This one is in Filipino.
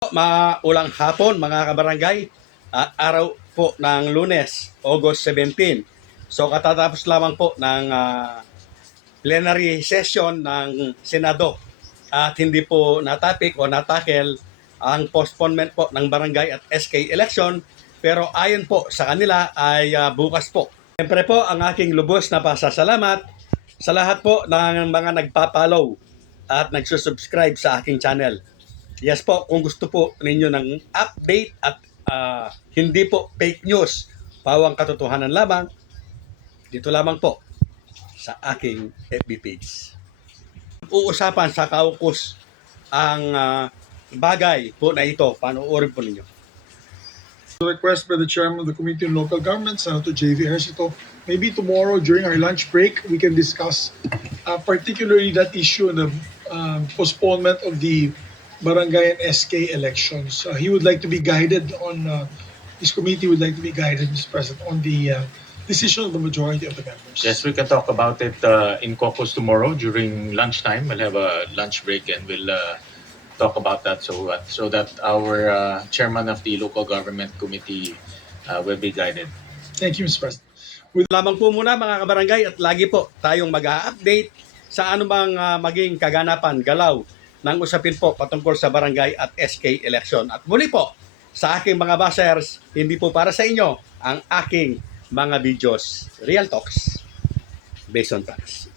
Maulang hapon mga kabarangay at araw po ng Lunes, August 17. So katatapos lamang po ng plenary session ng Senado at hindi po natapik o natakel ang postponement po ng barangay at SK election, pero ayon po sa kanila ay bukas po. Siyempre po ang aking lubos na pasasalamat sa lahat po ng mga nagpa-follow at nagsusubscribe sa aking channel. Yes po, kung gusto po ninyo ng update at hindi po fake news, pawang katotohanan lamang, dito lamang po sa aking FB page. Uusapan sa kaukus ang bagay po na ito. Panoorin po ninyo. Request by the chairman of the Committee on Local Government, Senator J.V. Ejercito. Maybe tomorrow during our lunch break, we can discuss particularly that issue on the postponement of the barangay and SK elections. He would like to be guided on, his committee would like to be guided, Mr. President, on the decision of the majority of the members. Yes, we can talk about it in caucus tomorrow during lunchtime. We'll have a lunch break and we'll talk about that so that our chairman of the local government committee will be guided. Thank you, Mr. President. Lamang po muna mga kabarangay at lagi po tayong mag-update sa anumang maging kaganapan, galaw ng usapin po patungkol sa barangay at SK election. At muli po, sa aking mga bashers, hindi po para sa inyo ang aking mga videos. Real Talks based on facts.